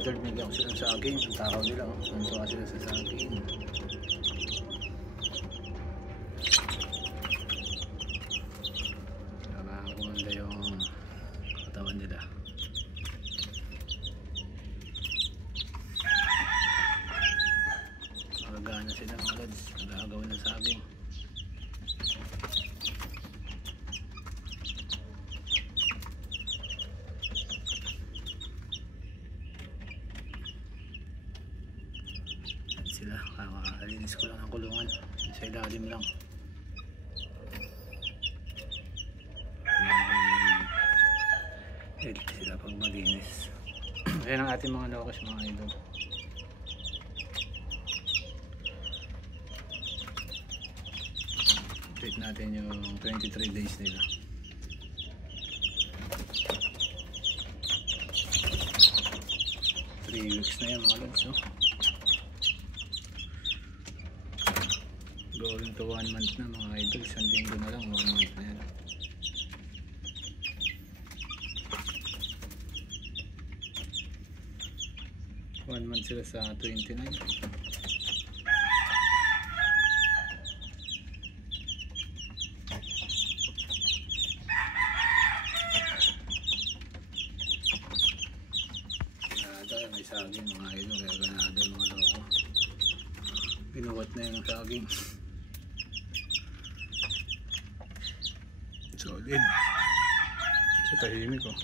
idol, binigyan ko silang saging. Ang takaw nila, nantuwa sila sa saging. Kumanda yung katawan nila. Magagana sila mga lods, nagagawa ng saging. Sila, kakalinis ko lang ng kulungan sa ilalim lang. Healthy sila pag malinis. Ayan ang ating mga lokas mga idol. Update natin yung 23 days nila. Three weeks na yan mga lods, no? Going to 1 month na mga idol. Isang linggo na lang, 1 month na yan. One month sila sa 29. May saging mga idol, kaya ganado yung mga loko. Binuwat na yung saging. Solid. Sa tahimik, oh.